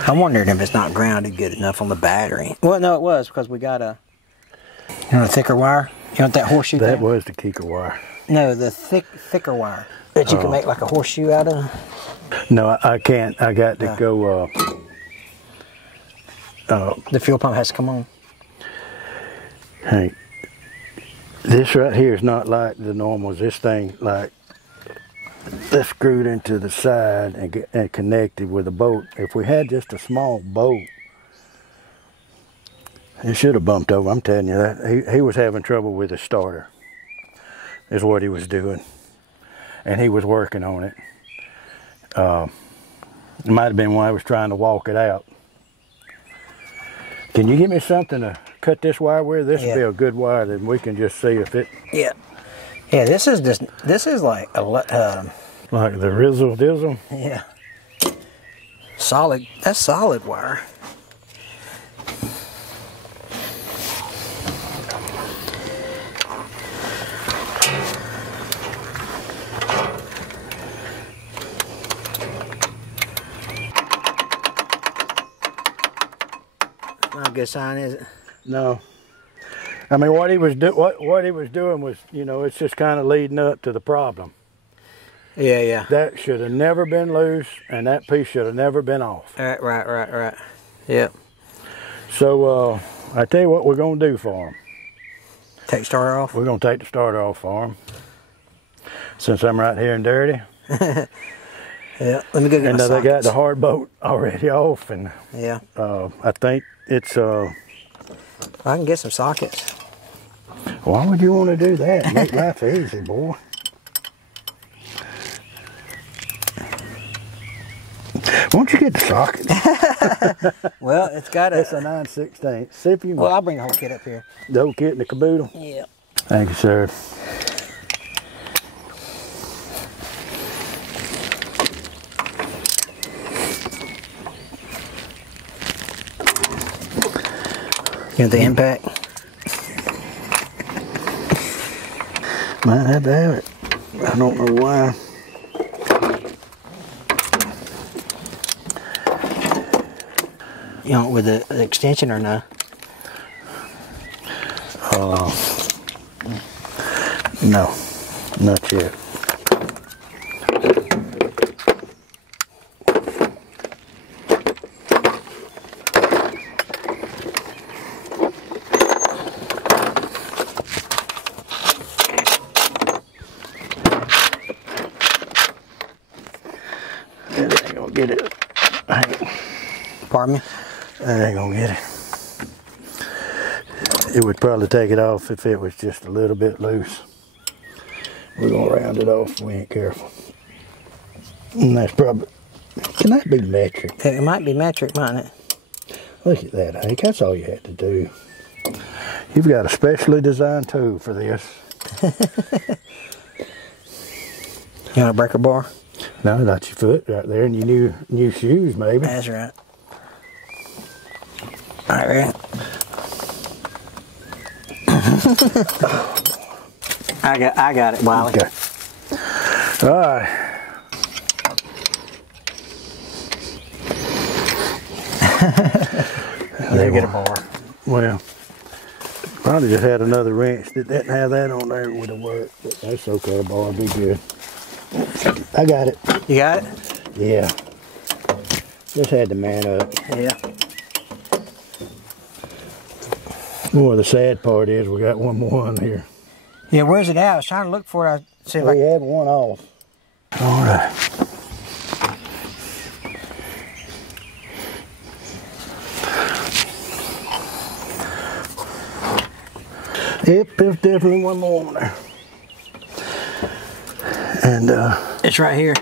I'm wondering if it's not grounded good enough on the battery. Well, no, it was, because we got a thicker wire. You want that horseshoe That thing? was the kicker wire. No, the thicker wire that you can make like a horseshoe out of. No, I can't. I got to go. The fuel pump has to come on. Hey, this right here is not like the normals. This thing, like, that's screwed into the side and connected with a bolt. If we had just a small bolt, it should have bumped over. I'm telling you that. He was having trouble with the starter, is what he was doing. And he was working on it. It might have been when I was trying to walk it out. Can you give me something to cut this wire with? This would be a good wire, then we can just see if it. Yeah. Yeah, this is like a like the rizzle dizzle. Yeah. Solid. That's solid wire. Not a good sign, is it? No. I mean, what he was doing was, it's just kind of leading up to the problem. Yeah, yeah. That should have never been loose, and that piece should have never been off. Right. Yep. So, I tell you what we're going to do for him. Take the starter off? We're going to take the starter off for him. Since I'm right here and dirty. Yeah, let me go get my sockets. They got the hard bolt already off, and yeah. I think it's I can get some sockets. Why would you want to do that? Make life easy, boy. Won't you get the sockets? Well, it's got a. It's a 9/16. See if you. Well, I'll bring the whole kit up here. The whole kit and the caboodle. Yeah. Thank you, sir. You want the impact? Might have to have it. I don't know why. You want with the extension or no? No, not yet. That ain't gonna get it. Pardon me? That ain't gonna get it. It would probably take it off if it was just a little bit loose. We're gonna round it off if we ain't careful. And that's probably, can that be metric? It might be metric, mightn't it? Look at that, Hank, that's all you had to do. You've got a specially designed tool for this. You want a breaker bar? No, that's your foot right there, and your new shoes, maybe. That's right. All right, ready? I got it, Wiley. Okay. All right. There, get a bar. Well, probably just had another wrench that didn't have that on there, it would have worked. But that's okay, a bar would be good. I got it. You got it? Yeah. Just had to man up. Yeah. Well, the sad part is we got one more on here. Yeah, where's it at? I was trying to look for it. See if We had one off. All right. Yep, there's definitely one more on there. And it's right here.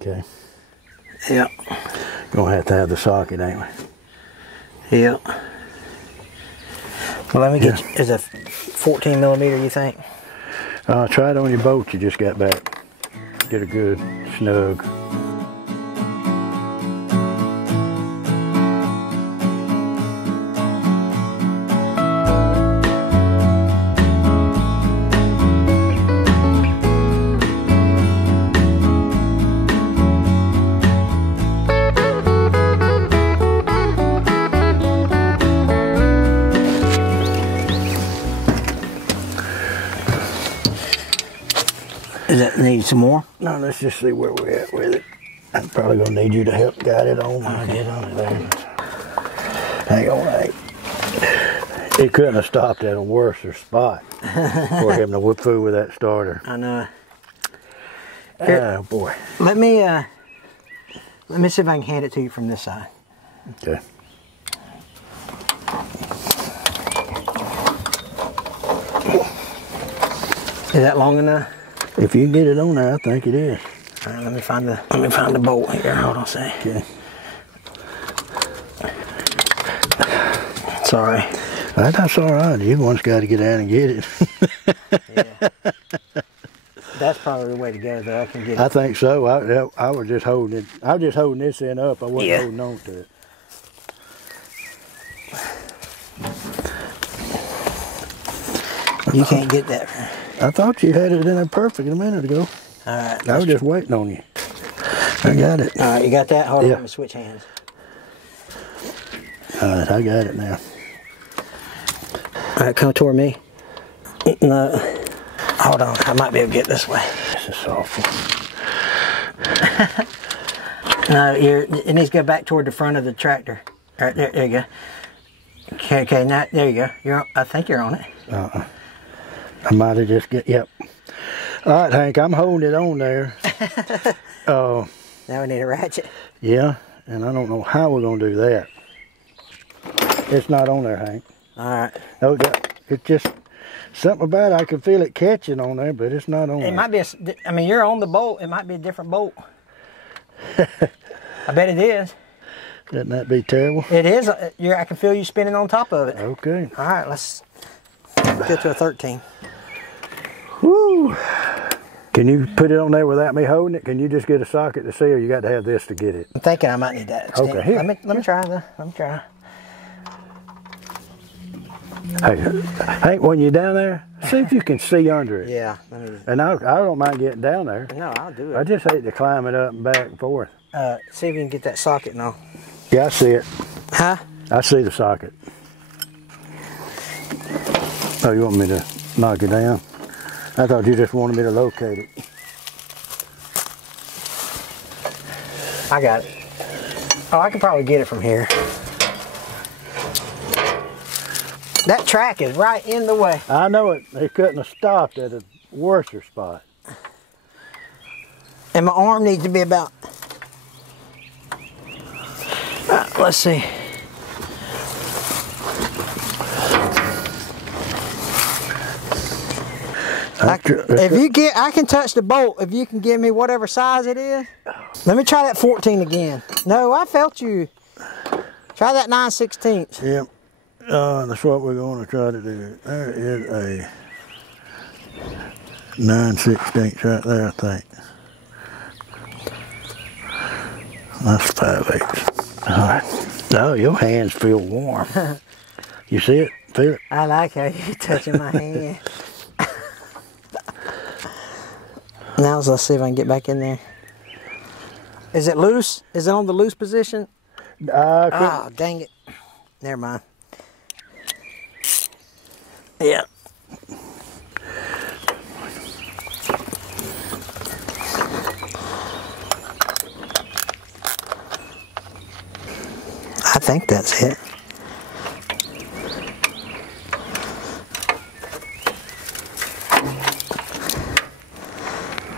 okay. Yep. Gonna have to have the socket, ain't we? Yep. Well, let me get you. Is a 14 millimeter, you think? Try it on your boat you just got back. Get a good snug. Does that need some more? No, let's just see where we're at with it. I'm probably gonna need you to help guide it on when I get on it there. Hang on, hey. It couldn't have stopped at a worse spot for him to fool with that starter. I know. Oh boy. Let me see if I can hand it to you from this side. Okay. Is that long enough? If you can get it on there, I think it is. All right, let me find the bolt here. Hold on a second. Okay. Sorry. That's all right. You one's got to get out and get it. Yeah. That's probably the way to go, though. I can get it. I think so. I was just holding it. I was just holding this end up. I wasn't holding on to it. You can't get that. I thought you had it in there perfect a minute ago. All right. I was just waiting on you. I got it. All right, you got that? Hold on, Yeah. let me switch hands. All right, I got it now. All right, come toward me. No. Hold on, I might be able to get this way. This is awful. No, it needs to go back toward the front of the tractor. All right, there you go. Okay, now, there you go. I think you're on it. I might have just yep. All right, Hank, I'm holding it on there. Now we need a ratchet. Yeah, and I don't know how we're going to do that. It's not on there, Hank. All right. No, it's just something about it. I can feel it catching on there, but it's not on there. It might be I mean, you're on the bolt. It might be a different bolt. I bet it is. Doesn't that be terrible? It is. I can feel you spinning on top of it. Okay. All right, let's get to a 13. Woo! Can you put it on there without me holding it? Can you just get a socket to see, or you got to have this to get it? I'm thinking I might need that. Okay, here. Let me try though. Let me try. Hey, Hank, when you're down there, see if you can see under it. Yeah. And I don't mind getting down there. No, I'll do it. I just hate to climb it up and back and forth. See if you can get that socket and all. Yeah, I see it. Huh? I see the socket. Oh, you want me to knock it down? I thought you just wanted me to locate it. I got it. Oh, I can probably get it from here. That track is right in the way. I know it. They couldn't have stopped at a worser spot. And my arm needs to be about... let's see. I can touch the bolt if you can give me whatever size it is. Let me try that 14 again. No, I felt you. Try that 9/16. Yep. That's what we're going to try to do. There is a 9/16 right there, I think. That's 5/8. All right. Oh, your hands feel warm. You see it? Feel it? I like how you're touching my hand. Now let's see if I can get back in there. Is it loose? Is it on the loose position? Oh, dang it. Never mind. Yeah. I think that's it.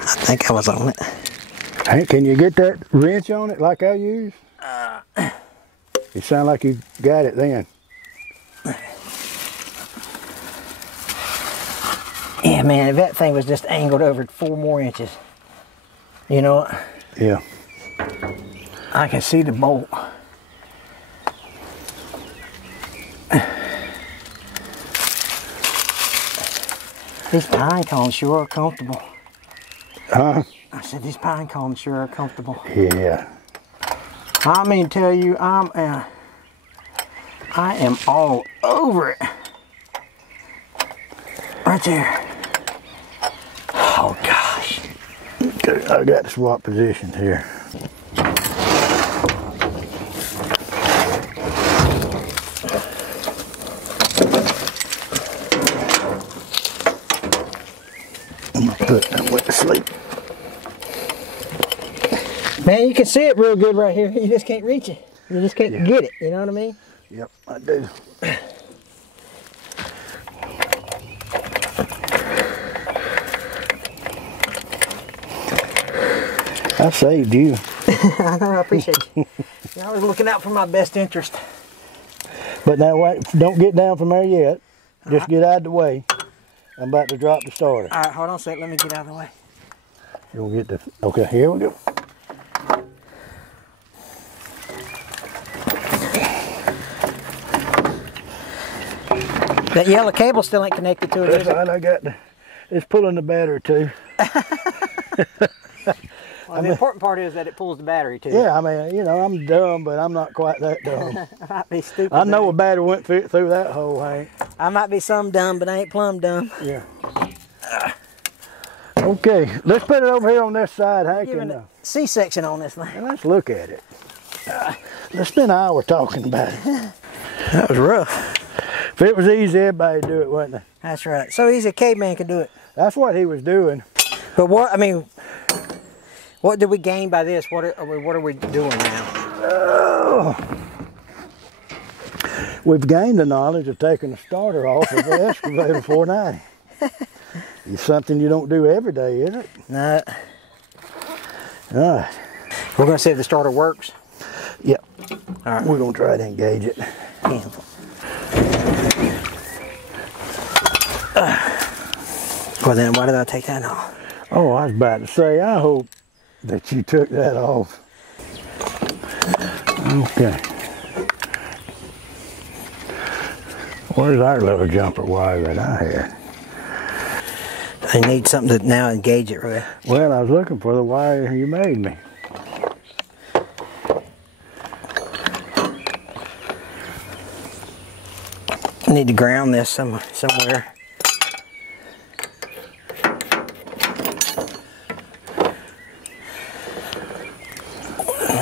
I think I was on it. Hey, can you get that wrench on it like I use? You sound like you got it then. Yeah, man, if that thing was just angled over 4 more inches, you know, Yeah. I can see the bolt. These pine cones sure are comfortable. Huh? I said these pine cones sure are comfortable. Yeah. I mean, tell you, I am all over it. Right there. Oh gosh. Okay, I got to swap positions here. I'm gonna put that way to sleep. Man, you can see it real good right here. You just can't reach it. You just can't get it. You know what I mean? Yep, I do. I saved you. I know, I appreciate you. You're always looking out for my best interest. But now wait, don't get down from there yet. Just get out of the way. I'm about to drop the starter. All right, hold on a sec. Let me get out of the way. You'll get the, okay, here we go. That yellow cable still ain't connected to it, is That's it? right, I got the, it's pulling the battery too. Well, the important part is that it pulls the battery too. Yeah, I mean, you know, I'm dumb, but I'm not quite that dumb. I might be stupid. I know a battery went through that hole, Hank. I might be some dumb, but I ain't plumb dumb. Yeah. Okay, let's put it over here on this side, Hank. Giving And, a C-section on this thing. and let's look at it. Let's spend an hour talking about it. That was rough. If it was easy, everybody'd do it, wouldn't they? That's right. So easy a caveman can do it. That's what he was doing. But what, I mean, what did we gain by this? What are we doing now? We've gained the knowledge of taking the starter off of the Excavator 490. It's something you don't do every day, is it? No. All right. We're going to see if the starter works. Yep. All right. We're going to try to engage it. Well then, why did I take that off? Oh, I was about to say, I hope that you took that off. Okay. Where's our little jumper wire that I had? I need something to now engage it with. Well, I was looking for the wire you made me. I need to ground this somewhere.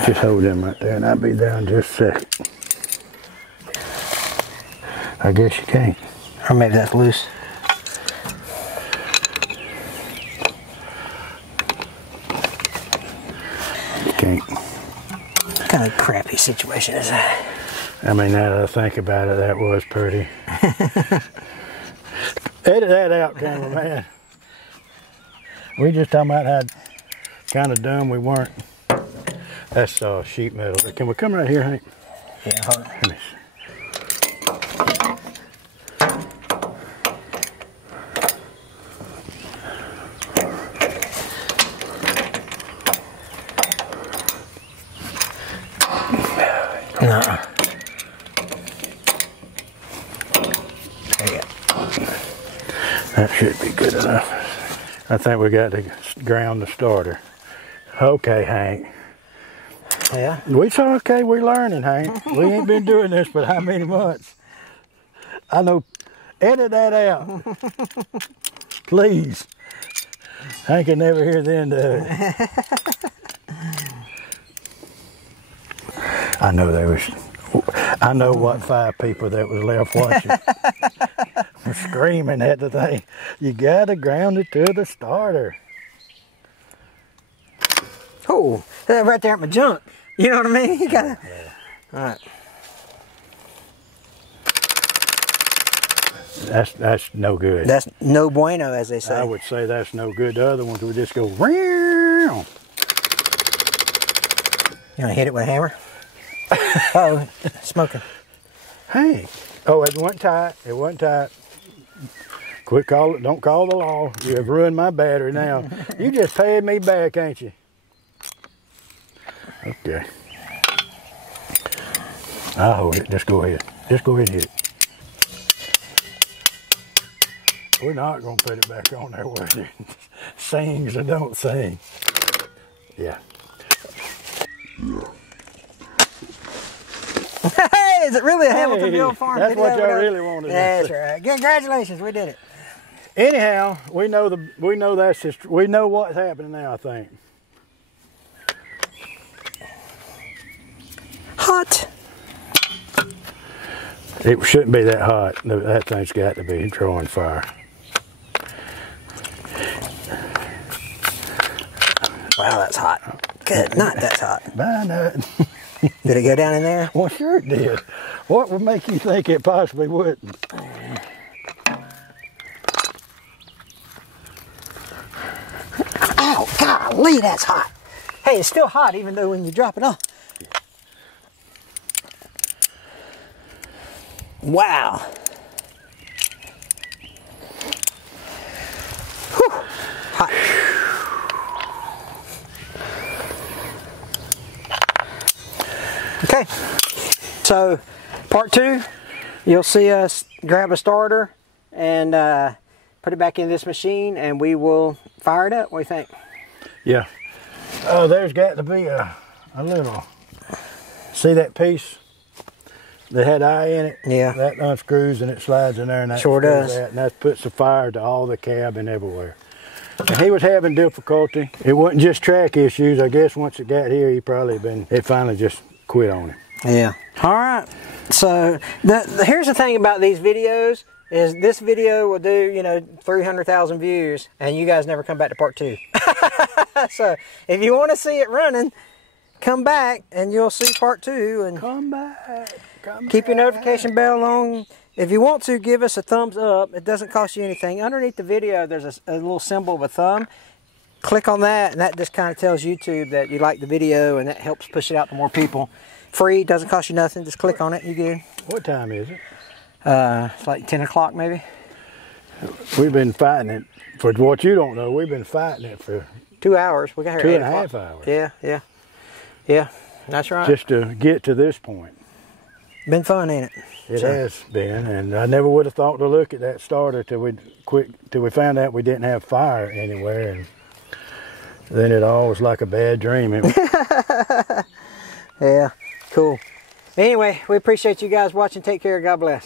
Just hold them right there and I'll be there in just a second. I guess you can't. Or maybe that's loose. You can't. What kind of crappy situation is that? I mean, now that I think about it, that was pretty. Edit that out, cameraman. We just talking about how kind of dumb we weren't. That's sheet metal. Can we come right here, Hank? Yeah, hold on. Let me see. No. That should be good enough. I think we got to ground the starter. Okay, Hank. Yeah. It's okay, we're learning, Hank. We ain't been doing this but how many months? I know. Edit that out. Please. Hank can never hear the end of it. I know what 5 people that was left watching were screaming at the thing. You gotta ground it to the starter. Oh, that right there at my junk. You know what I mean? You gotta. Yeah. All right. That's no good. That's no bueno, as they say. I would say that's no good. The other ones would just go. Meow. You wanna hit it with a hammer? Oh, smoking. Hey. Oh, it wasn't tight. It wasn't tight. Quit calling. Don't call the law. You have ruined my battery now. You just paid me back, ain't you? Okay. I'll hold it. Just go ahead. Just go ahead and hit it. We're not going to put it back on there where it sings or don't sing. Yeah. Hey, is it really a Hamiltonville farm that's video? what y'all really wanted. That's right. Congratulations, we did it. Anyhow, we know that's just, we know what's happening now, I think. Hot. It shouldn't be that hot. That thing's got to be drawing fire. Wow, that's hot. Good, not that's hot. Bye, nut. Did it go down in there? Well, sure it did. What would make you think it possibly wouldn't? Ow, golly, that's hot. Hey, it's still hot even though when you drop it off. Wow. Whew. Hot. Okay, so part 2, you'll see us grab a starter and put it back in this machine and we will fire it up. What do you think? Yeah. Oh, there's got to be a little, see that piece that had eye in it? Yeah. That unscrews and it slides in there and that sure does. That, and that puts the fire to all the cab and everywhere. And he was having difficulty. It wasn't just track issues. I guess once it got here, it finally just quit on him. Yeah. All right. So here's the thing about these videos is this video will do, 300,000 views and you guys never come back to part 2. So if you want to see it running, come back and you'll see part 2 and come back. Keep your notification bell on. If you want to, give us a thumbs up. It doesn't cost you anything. Underneath the video, there's a little symbol of a thumb. Click on that, and that just kind of tells YouTube that you like the video, and that helps push it out to more people. Free, doesn't cost you nothing. Just click on it, you good. What time is it? It's like 10 o'clock maybe. We've been fighting it. For what you don't know, we've been fighting it for 2 hours. We got here 2.5 hours. Yeah, that's right. Just to get to this point. Been fun, ain't it? It has been, and I never would have thought to look at that starter till we found out we didn't have fire anywhere, and then it all was like a bad dream. Yeah, cool. Anyway, we appreciate you guys watching. Take care. God bless.